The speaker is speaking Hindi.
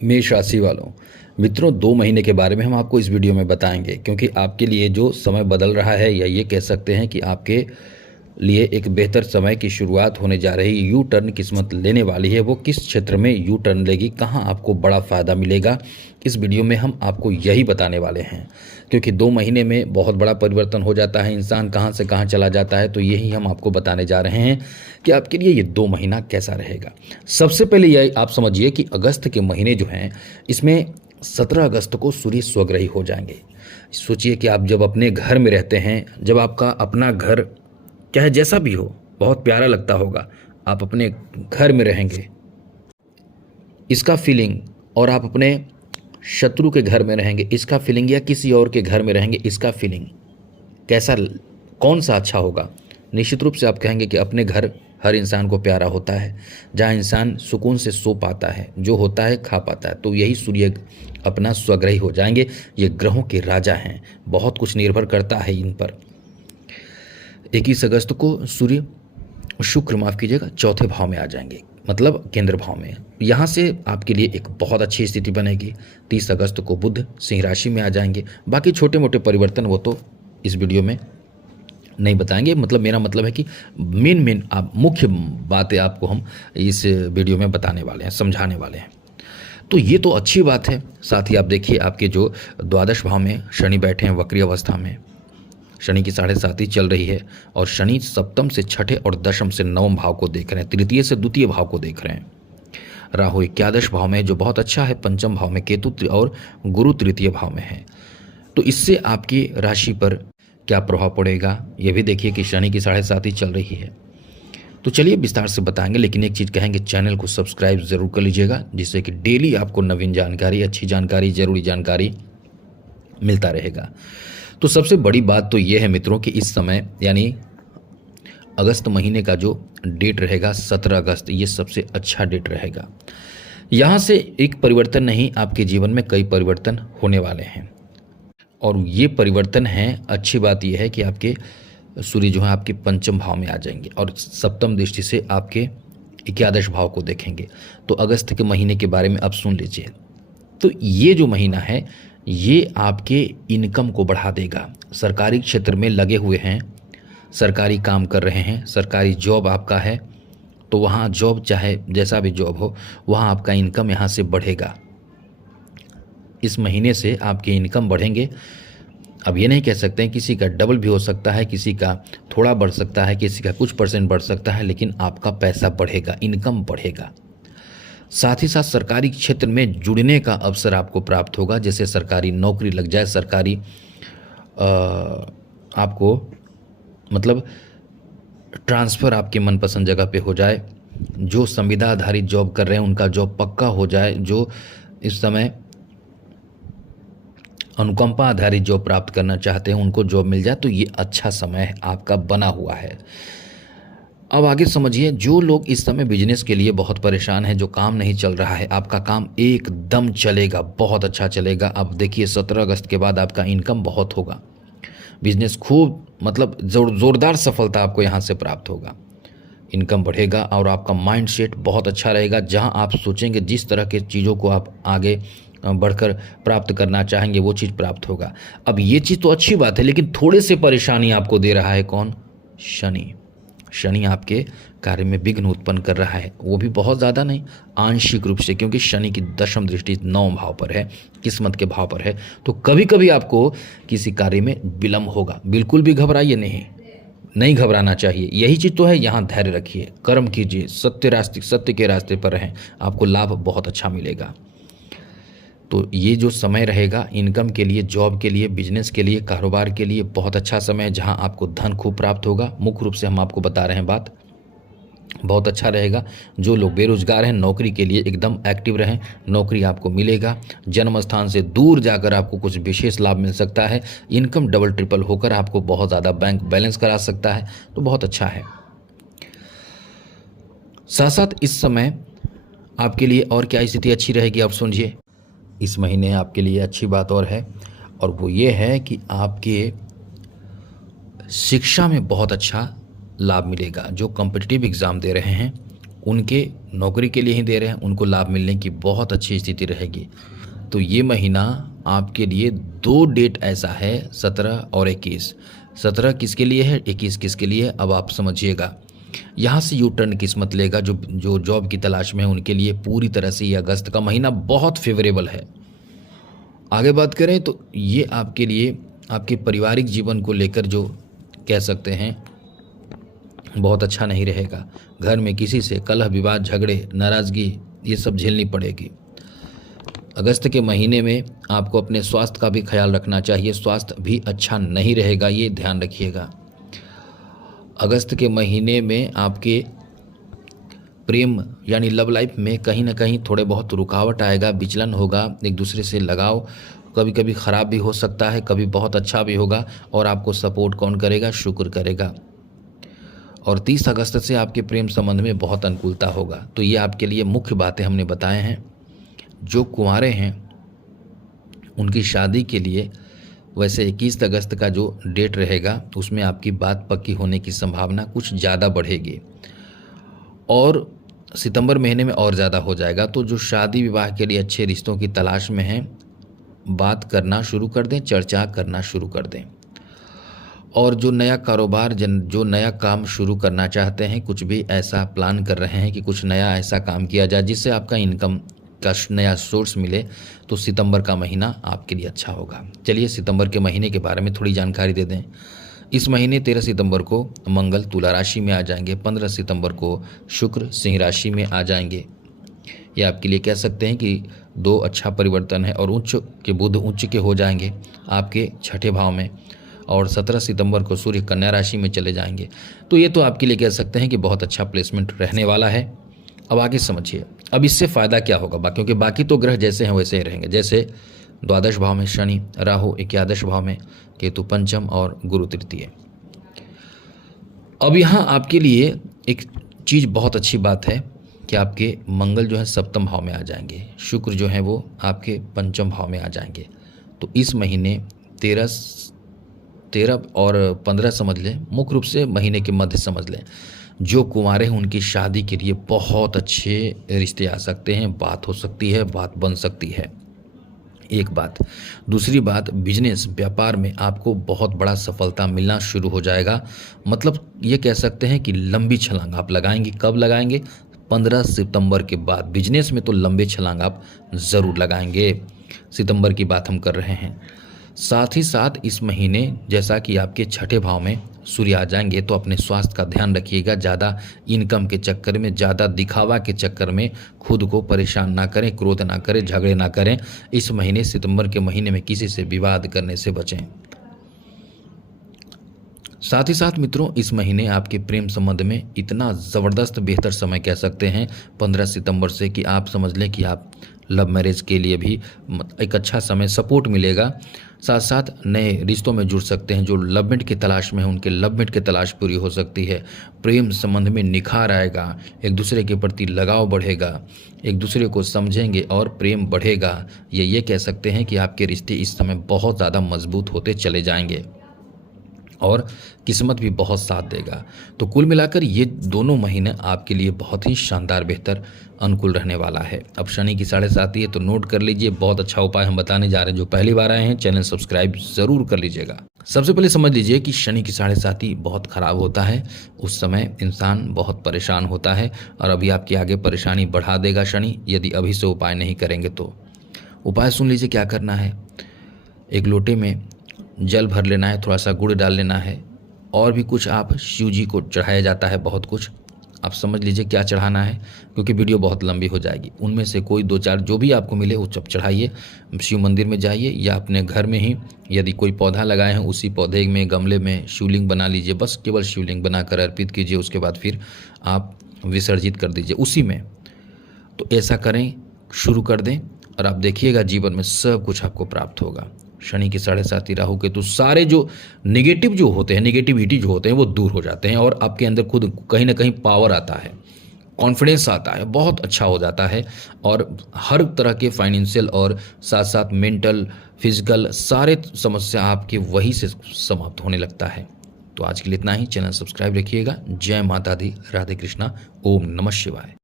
मेष राशि वालों, मित्रों 2 महीने के बारे में हम आपको इस वीडियो में बताएंगे, क्योंकि आपके लिए जो समय बदल रहा है या ये कह सकते हैं कि आपके लिए एक बेहतर समय की शुरुआत होने जा रही, यू टर्न किस्मत लेने वाली है। वो किस क्षेत्र में यू टर्न लेगी, कहाँ आपको बड़ा फ़ायदा मिलेगा, इस वीडियो में हम आपको यही बताने वाले हैं। क्योंकि 2 महीने में बहुत बड़ा परिवर्तन हो जाता है, इंसान कहाँ से कहाँ चला जाता है, तो यही हम आपको बताने जा रहे हैं कि आपके लिए ये 2 महीना कैसा रहेगा। सबसे पहले यह आप समझिए कि अगस्त के महीने जो हैं, इसमें 17 अगस्त को सूर्य स्वग्रही हो जाएंगे। सोचिए कि आप जब अपने घर में रहते हैं, जब आपका अपना घर चाहे जैसा भी हो, बहुत प्यारा लगता होगा, आप अपने घर में रहेंगे, इसका फीलिंग, और आप अपने शत्रु के घर में रहेंगे इसका फीलिंग, या किसी और के घर में रहेंगे इसका फीलिंग, कैसा, कौन सा अच्छा होगा। निश्चित रूप से आप कहेंगे कि अपने घर हर इंसान को प्यारा होता है, जहाँ इंसान सुकून से सो पाता है, जो होता है खा पाता है। तो यही सूर्य अपना स्वग्रही हो जाएंगे। ये ग्रहों के राजा हैं, बहुत कुछ निर्भर करता है इन पर। 21 अगस्त को सूर्य शुक्र माफ़ कीजिएगा चौथे भाव में आ जाएंगे, मतलब केंद्र भाव में। यहाँ से आपके लिए एक बहुत अच्छी स्थिति बनेगी। 30 अगस्त को बुध सिंह राशि में आ जाएंगे। बाकी छोटे मोटे परिवर्तन वो तो इस वीडियो में नहीं बताएंगे, मतलब मेरा मतलब है कि मेन आप मुख्य बातें आपको हम इस वीडियो में बताने वाले हैं, समझाने वाले हैं। तो ये तो अच्छी बात है। साथ ही आप देखिए, आपके जो द्वादश भाव में शनि बैठे हैं वक्री अवस्था में, शनि की 7.5 चल रही है, और शनि सप्तम से छठे और दशम से नवम भाव को देख रहे हैं, तृतीय से द्वितीय भाव को देख रहे हैं। राहु एकादश भाव में जो बहुत अच्छा है, पंचम भाव में केतु और गुरु तृतीय भाव में है। तो इससे आपकी राशि पर क्या प्रभाव पड़ेगा ये भी देखिए कि शनि की 7.5 चल रही है। तो चलिए विस्तार से बताएंगे, लेकिन एक चीज़ कहेंगे, चैनल को सब्सक्राइब ज़रूर कर लीजिएगा, जिससे कि डेली आपको नवीन जानकारी, अच्छी जानकारी, ज़रूरी जानकारी मिलता रहेगा। तो सबसे बड़ी बात तो ये है मित्रों कि इस समय यानी अगस्त महीने का जो डेट रहेगा 17 अगस्त, ये सबसे अच्छा डेट रहेगा। यहाँ से एक परिवर्तन नहीं, आपके जीवन में कई परिवर्तन होने वाले हैं, और ये परिवर्तन हैं, अच्छी बात यह है कि आपके सूर्य जो है आपके पंचम भाव में आ जाएंगे और सप्तम दृष्टि से आपके एकादश भाव को देखेंगे। तो अगस्त के महीने के बारे में अब सुन लीजिए। तो ये जो महीना है ये आपके इनकम को बढ़ा देगा। सरकारी क्षेत्र में लगे हुए हैं, सरकारी काम कर रहे हैं, सरकारी जॉब आपका है, तो वहाँ जॉब चाहे जैसा भी जॉब हो, वहाँ आपका इनकम यहाँ से बढ़ेगा। इस महीने से आपके इनकम बढ़ेंगे। अब ये नहीं कह सकते हैं, किसी का डबल भी हो सकता है, किसी का थोड़ा बढ़ सकता है, किसी का कुछ परसेंट बढ़ सकता है, लेकिन आपका पैसा बढ़ेगा, इनकम बढ़ेगा। साथ ही साथ सरकारी क्षेत्र में जुड़ने का अवसर आपको प्राप्त होगा, जैसे सरकारी नौकरी लग जाए, सरकारी आपको मतलब ट्रांसफ़र आपके मनपसंद जगह पे हो जाए, जो संविदा आधारित जॉब कर रहे हैं उनका जॉब पक्का हो जाए, जो इस समय अनुकंपा आधारित जॉब प्राप्त करना चाहते हैं उनको जॉब मिल जाए। तो ये अच्छा समय आपका बना हुआ है। अब आगे समझिए, जो लोग इस समय बिजनेस के लिए बहुत परेशान हैं, जो काम नहीं चल रहा है, आपका काम एकदम चलेगा, बहुत अच्छा चलेगा। अब देखिए 17 अगस्त के बाद आपका इनकम बहुत होगा, बिजनेस खूब मतलब ज़ोरदार सफलता आपको यहाँ से प्राप्त होगा, इनकम बढ़ेगा और आपका माइंड सेट बहुत अच्छा रहेगा। जहाँ आप सोचेंगे, जिस तरह के चीज़ों को आप आगे बढ़कर प्राप्त करना चाहेंगे वो चीज़ प्राप्त होगा। अब ये चीज़ तो अच्छी बात है, लेकिन थोड़े से परेशानी आपको दे रहा है कौन? शनि। शनि आपके कार्य में विघ्न उत्पन्न कर रहा है, वो भी बहुत ज़्यादा नहीं, आंशिक रूप से, क्योंकि शनि की दशम दृष्टि 9 भाव पर है, किस्मत के भाव पर है। तो कभी कभी आपको किसी कार्य में विलम्ब होगा। बिल्कुल भी घबराइए नहीं घबराना चाहिए। यही चीज़ तो है, यहाँ धैर्य रखिए, कर्म कीजिए, सत्य के रास्ते पर रहें, आपको लाभ बहुत अच्छा मिलेगा। तो ये जो समय रहेगा इनकम के लिए, जॉब के लिए, बिजनेस के लिए, कारोबार के लिए बहुत अच्छा समय है, जहां आपको धन खूब प्राप्त होगा। मुख्य रूप से हम आपको बता रहे हैं बात, बहुत अच्छा रहेगा। जो लोग बेरोजगार हैं, नौकरी के लिए एकदम एक्टिव रहें, नौकरी आपको मिलेगा। जन्म स्थान से दूर जाकर आपको कुछ विशेष लाभ मिल सकता है। इनकम डबल ट्रिपल होकर आपको बहुत ज़्यादा बैंक बैलेंस करा सकता है, तो बहुत अच्छा है। साथ साथ इस समय आपके लिए और क्या स्थिति अच्छी रहेगी, आप सुनिए। इस महीने आपके लिए अच्छी बात और है, और वो ये है कि आपके शिक्षा में बहुत अच्छा लाभ मिलेगा। जो कॉम्पिटिटिव एग्ज़ाम दे रहे हैं उनके नौकरी के लिए ही दे रहे हैं, उनको लाभ मिलने की बहुत अच्छी स्थिति रहेगी। तो ये महीना आपके लिए 2 डेट ऐसा है, 17 और 21। 17 किसके लिए है, 21 किसके लिए है, अब आप समझिएगा। यहाँ से यू टर्न किस्मत लेगा। जो जॉब की तलाश में है उनके लिए पूरी तरह से ये अगस्त का महीना बहुत फेवरेबल है। आगे बात करें तो ये आपके लिए आपके पारिवारिक जीवन को लेकर जो कह सकते हैं बहुत अच्छा नहीं रहेगा। घर में किसी से कलह विवाद, झगड़े, नाराज़गी ये सब झेलनी पड़ेगी। अगस्त के महीने में आपको अपने स्वास्थ्य का भी ख्याल रखना चाहिए। स्वास्थ्य भी अच्छा नहीं रहेगा, ये ध्यान रखिएगा। अगस्त के महीने में आपके प्रेम यानी लव लाइफ में कहीं ना कहीं थोड़े बहुत रुकावट आएगा, विचलन होगा, एक दूसरे से लगाव कभी कभी ख़राब भी हो सकता है, कभी बहुत अच्छा भी होगा। और आपको सपोर्ट कौन करेगा, शुक्र करेगा। और 30 अगस्त से आपके प्रेम संबंध में बहुत अनुकूलता होगा। तो ये आपके लिए मुख्य बातें हमने बताए हैं। जो कुंवारे हैं उनकी शादी के लिए वैसे 21 अगस्त का जो डेट रहेगा उसमें आपकी बात पक्की होने की संभावना कुछ ज़्यादा बढ़ेगी और सितंबर महीने में और ज़्यादा हो जाएगा। तो जो शादी विवाह के लिए अच्छे रिश्तों की तलाश में हैं, बात करना शुरू कर दें, चर्चा करना शुरू कर दें। और जो नया कारोबार जो नया काम शुरू करना चाहते हैं, कुछ भी ऐसा प्लान कर रहे हैं कि कुछ नया ऐसा काम किया जाए जिससे आपका इनकम का नया सोर्स मिले, तो सितंबर का महीना आपके लिए अच्छा होगा। चलिए सितंबर के महीने के बारे में थोड़ी जानकारी दे दें। इस महीने 13 सितंबर को मंगल तुला राशि में आ जाएंगे, 15 सितंबर को शुक्र सिंह राशि में आ जाएंगे। ये आपके लिए कह सकते हैं कि 2 अच्छा परिवर्तन है। और उच्च के बुध उच्च के हो जाएंगे आपके छठे भाव में, और 17 सितंबर को सूर्य कन्या राशि में चले जाएंगे। तो ये तो आपके लिए कह सकते हैं कि बहुत अच्छा प्लेसमेंट रहने वाला है। अब आगे समझिए, अब इससे फ़ायदा क्या होगा, क्योंकि बाकी तो ग्रह जैसे हैं वैसे ही रहेंगे। जैसे द्वादश भाव में शनि, राहु एकादश भाव में, केतु पंचम और गुरु तृतीय। अब यहाँ आपके लिए एक चीज़ बहुत अच्छी बात है कि आपके मंगल जो है सप्तम भाव में आ जाएंगे, शुक्र जो है वो आपके पंचम भाव में आ जाएंगे। तो इस महीने 13 और 15 समझ लें, मुख्य रूप से महीने के मध्य समझ लें, जो कुंवारे हैं उनकी शादी के लिए बहुत अच्छे रिश्ते आ सकते हैं, बात हो सकती है, बात बन सकती है। एक बात। दूसरी बात, बिजनेस व्यापार में आपको बहुत बड़ा सफलता मिलना शुरू हो जाएगा। मतलब ये कह सकते हैं कि लंबी छलांग आप लगाएंगे। कब लगाएंगे? 15 सितंबर के बाद। बिजनेस में तो लंबे छलांग आप ज़रूर लगाएंगे। सितंबर की बात हम कर रहे हैं। साथ ही साथ इस महीने जैसा कि आपके छठे भाव में सूर्य आ जाएंगे, तो अपने स्वास्थ्य का ध्यान रखिएगा। ज़्यादा इनकम के चक्कर में, ज़्यादा दिखावा के चक्कर में खुद को परेशान ना करें, क्रोध ना करें, झगड़े ना करें। इस महीने सितंबर के महीने में किसी से विवाद करने से बचें। साथ ही साथ मित्रों, इस महीने आपके प्रेम संबंध में इतना ज़बरदस्त बेहतर समय कह सकते हैं 15 सितंबर से, कि आप समझ लें कि आप लव मैरिज के लिए भी एक अच्छा समय सपोर्ट मिलेगा। साथ साथ नए रिश्तों में जुड़ सकते हैं। जो लवमेट की तलाश में है उनके लवमेट की तलाश पूरी हो सकती है। प्रेम संबंध में निखार आएगा, एक दूसरे के प्रति लगाव बढ़ेगा, एक दूसरे को समझेंगे और प्रेम बढ़ेगा। ये कह सकते हैं कि आपके रिश्ते इस समय बहुत ज़्यादा मजबूत होते चले जाएंगे और किस्मत भी बहुत साथ देगा। तो कुल मिलाकर ये दोनों महीने आपके लिए बहुत ही शानदार, बेहतर, अनुकूल रहने वाला है। अब शनि की 7.5 है, तो नोट कर लीजिए। बहुत अच्छा उपाय हम बताने जा रहे हैं। जो पहली बार आए हैं चैनल सब्सक्राइब ज़रूर कर लीजिएगा। सबसे पहले समझ लीजिए कि शनि की 7.5 बहुत ख़राब होता है। उस समय इंसान बहुत परेशान होता है और अभी आपकी आगे परेशानी बढ़ा देगा शनि, यदि अभी से उपाय नहीं करेंगे तो। उपाय सुन लीजिए क्या करना है। एक लोटे में जल भर लेना है, थोड़ा सा गुड़ डाल लेना है, और भी कुछ आप शिव जी को चढ़ाया जाता है बहुत कुछ। आप समझ लीजिए क्या चढ़ाना है, क्योंकि वीडियो बहुत लंबी हो जाएगी। उनमें से कोई 2-4 जो भी आपको मिले वो सब चढ़ाइए। शिव मंदिर में जाइए या अपने घर में ही यदि कोई पौधा लगाए हैं उसी पौधे में, गमले में शिवलिंग बना लीजिए। बस केवल शिवलिंग बनाकर अर्पित कीजिए, उसके बाद फिर आप विसर्जित कर दीजिए उसी में। तो ऐसा करें, शुरू कर दें और आप देखिएगा जीवन में सब कुछ आपको प्राप्त होगा। शनि की 7.5 राहु के तो सारे जो नेगेटिव जो होते हैं, नेगेटिविटी जो होते हैं वो दूर हो जाते हैं और आपके अंदर खुद कहीं ना कहीं पावर आता है, कॉन्फिडेंस आता है, बहुत अच्छा हो जाता है। और हर तरह के फाइनेंशियल और साथ साथ मेंटल, फिजिकल सारे समस्या आपके वही से समाप्त होने लगता है। तो आज के लिए इतना ही। चैनल सब्सक्राइब रखिएगा। जय माता दी, राधे कृष्णा, ओम नमः शिवाय।